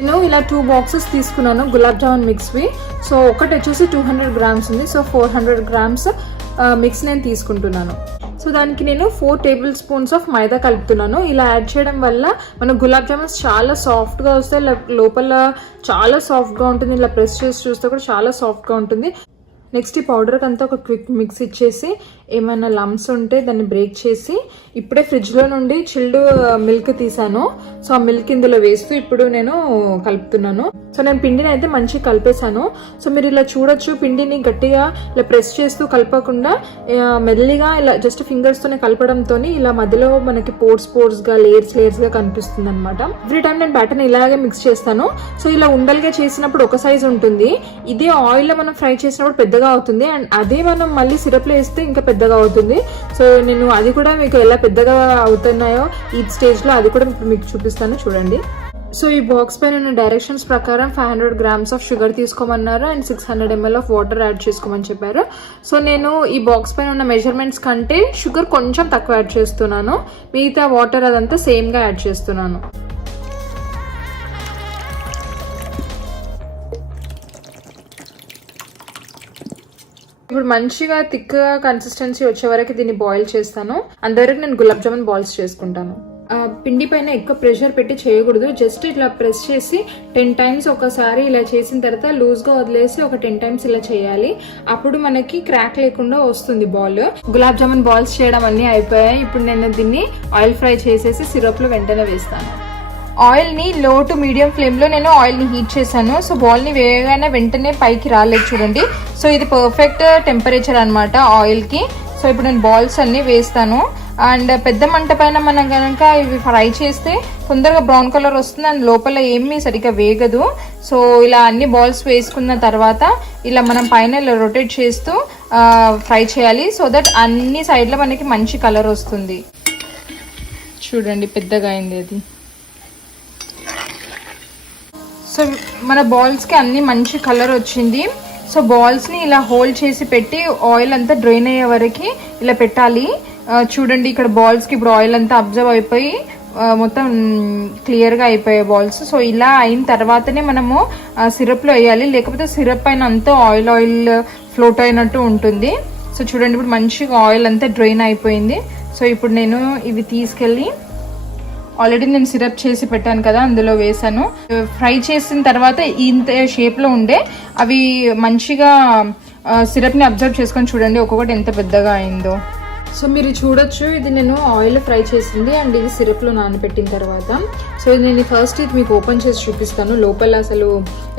నేను ఇలా 2 బాక్సెస్ తీసుకున్నాను గులాబ్ జామున్ మిక్స్వి. సో ఒకటి వచ్చేసి 200 గ్రామ్స్ ఉంది. సో 400 గ్రామ్స్ మిక్స్ నేను తీసుకుంటున్నాను. సో దానికి నేను 4 టేబుల్ స్పూన్స్ ఆఫ్ మైదా కలుపుతున్నాను. ఇలా యాడ్ చేయడం వల్ల మన గులాబ్ జామున్స్ చాలా సాఫ్ట్గా వస్తాయి, లోపల చాలా సాఫ్ట్గా ఉంటుంది. ఇలా ప్రెస్ చేసి చూస్తే కూడా చాలా సాఫ్ట్గా ఉంటుంది. నెక్స్ట్ ఈ పౌడర్కి అంతా ఒక క్విక్ మిక్స్ ఇచ్చేసి ఏమైనా లమ్స్ ఉంటే దాన్ని బ్రేక్ చేసి ఇప్పుడే ఫ్రిడ్జ్లో నుండి చిల్డ్ మిల్క్ తీసాను. సో ఆ మిల్క్ ఇందులో వేస్తూ ఇప్పుడు నేను కలుపుతున్నాను. సో నేను పిండిని అయితే మంచిగా కలిపేశాను. సో మీరు ఇలా చూడొచ్చు, పిండిని గట్టిగా ఇలా ప్రెస్ చేస్తూ కలపకుండా మెల్లిగా ఇలా జస్ట్ ఫింగర్స్తోనే కలపడంతో ఇలా మధ్యలో మనకి పోర్స్గా లేయర్స్గా కనిపిస్తుంది అనమాట. ఎవ్రీ టైం నేను బ్యాటర్ని ఇలాగే మిక్స్ చేస్తాను. సో ఇలా ఉండలుగా చేసినప్పుడు ఒక సైజ్ ఉంటుంది, ఇదే ఆయిల్లో మనం ఫ్రై చేసినప్పుడు పెద్దగా అవుతుంది. అండ్ అదే మనం మళ్ళీ సిరప్లో వేస్తే ఇంకా పెద్దగా అవుతుంది. సో నేను అది కూడా మీకు ఎలా పెద్దగా అవుతున్నాయో ఈ స్టేజ్లో అది కూడా మీకు చూపిస్తాను చూడండి. సో ఈ బాక్స్ పైన ఉన్న డైరెక్షన్స్ ప్రకారం 500 గ్రామ్స్ ఆఫ్ షుగర్ తీసుకోమన్నారు and 600 ml of water add చేసుకోమని చెప్పారు. సో నేను ఈ బాక్స్ పైన ఉన్న మెజర్మెంట్స్ కంటే షుగర్ కొంచెం తక్కువ యాడ్ చేస్తున్నాను, మిగతా వాటర్ అదంతా సేమ్గా యాడ్ చేస్తున్నాను. ఇప్పుడు మంచిగా థిక్గా కన్సిస్టెన్సీ వచ్చే వరకు దీన్ని బాయిల్ చేస్తాను. అంతవరకు నేను గులాబ్ జామున్ బాల్స్ చేసుకుంటాను. పిండి పైన ఎక్కువ ప్రెషర్ పెట్టి చేయకూడదు, జస్ట్ ఇట్లా ప్రెస్ చేసి 10 times ఒకసారి ఇలా చేసిన తర్వాత లూజ్గా వదిలేసి ఒక 10 times ఇలా చేయాలి. అప్పుడు మనకి క్రాక్ లేకుండా వస్తుంది బాల్. గులాబ్ జామున్ బాల్స్ చేయడం అన్నీ అయిపోయాయి. ఇప్పుడు నేను దీన్ని ఆయిల్ ఫ్రై చేసేసి సిరప్లో వెంటనే వేస్తాను. ఆయిల్ని లో టు మీడియం ఫ్లేమ్లో నేను ఆయిల్ని హీట్ చేశాను. సో బాల్ని వేయగానే వెంటనే పైకి రాలేదు చూడండి. సో ఇది పర్ఫెక్ట్ టెంపరేచర్ అనమాట ఆయిల్కి. సో ఇప్పుడు నేను బాల్స్ అన్నీ వేస్తాను. అండ్ పెద్ద మంట పైన మనం కనుక ఇవి ఫ్రై చేస్తే తొందరగా బ్రౌన్ కలర్ వస్తుంది అండ్ లోపల ఏమీ సరిగ్గా వేగదు. సో ఇలా అన్ని బాల్స్ వేసుకున్న తర్వాత ఇలా మనం పైన ఇలా రొటేట్ చేస్తూ ఫ్రై చేయాలి. సో దట్ అన్ని సైడ్లో మనకి మంచి కలర్ వస్తుంది. చూడండి పెద్దగా అయింది అది. సో మన బాల్స్కి అన్ని మంచి కలర్ వచ్చింది. సో బాల్స్ని ఇలా హోల్డ్ చేసి పెట్టి ఆయిల్ అంతా డ్రైన్ అయ్యే వరకు ఇలా పెట్టాలి. చూడండి ఇక్కడ బాల్స్కి ఇప్పుడు ఆయిల్ అంతా అబ్జర్వ్ అయిపోయి మొత్తం క్లియర్గా అయిపోయాయి బాల్స్. సో ఇలా అయిన తర్వాతనే మనము సిరప్లో వేయాలి, లేకపోతే సిరప్ పైన అంతా ఆయిల్ ఫ్లోట్ అయినట్టు ఉంటుంది. సో చూడండి ఇప్పుడు మంచిగా ఆయిల్ అంతా డ్రైన్ అయిపోయింది. సో ఇప్పుడు నేను ఇవి తీసుకెళ్ళి ఆల్రెడీ నేను సిరప్ చేసి పెట్టాను కదా అందులో వేసాను. ఫ్రై చేసిన తర్వాత ఇంత షేప్లో ఉండే అవి మంచిగా సిరప్ని అబ్జర్వ్ చేసుకొని చూడండి ఒక్కొక్కటి ఎంత పెద్దగా అయిందో. సో మీరు చూడొచ్చు ఇది నేను ఆయిల్ ఫ్రై చేసింది అండ్ ఇది సిరప్లో నానబెట్టిన తర్వాత. సో నేను ఫస్ట్ ఇది మీకు ఓపెన్ చేసి చూపిస్తాను లోపల అసలు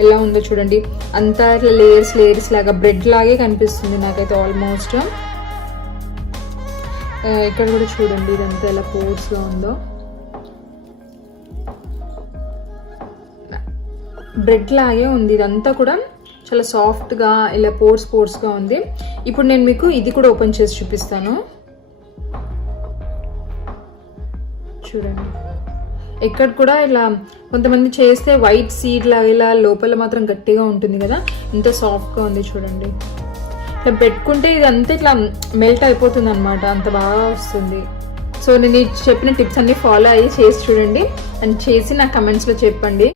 ఎలా ఉందో చూడండి. అంతా ఇట్లా లేయర్స్ లాగా బ్రెడ్ లాగే కనిపిస్తుంది నాకైతే ఆల్మోస్ట్. ఇక్కడ కూడా చూడండి ఇదంతా ఎలా పోర్స్గా ఉందో, బ్రెడ్ లాగే ఉంది. ఇదంతా కూడా చాలా సాఫ్ట్గా ఇలా పోర్స్గా ఉంది. ఇప్పుడు నేను మీకు ఇది కూడా ఓపెన్ చేసి చూపిస్తాను చూడండి. ఎక్కడ కూడా ఇలా కొంతమంది చేస్తే వైట్ సీడ్ లాగా ఇలా లోపల మాత్రం గట్టిగా ఉంటుంది కదా, ఇంత సాఫ్ట్గా ఉంది చూడండి. ఇట్లా పెట్టుకుంటే ఇదంతా ఇట్లా మెల్ట్ అయిపోతుంది అనమాట, అంత బాగా వస్తుంది. సో నేను చెప్పిన టిప్స్ అన్ని ఫాలో అయ్యి చేసి చూడండి అండ్ చేసి నాకు కమెంట్స్లో చెప్పండి.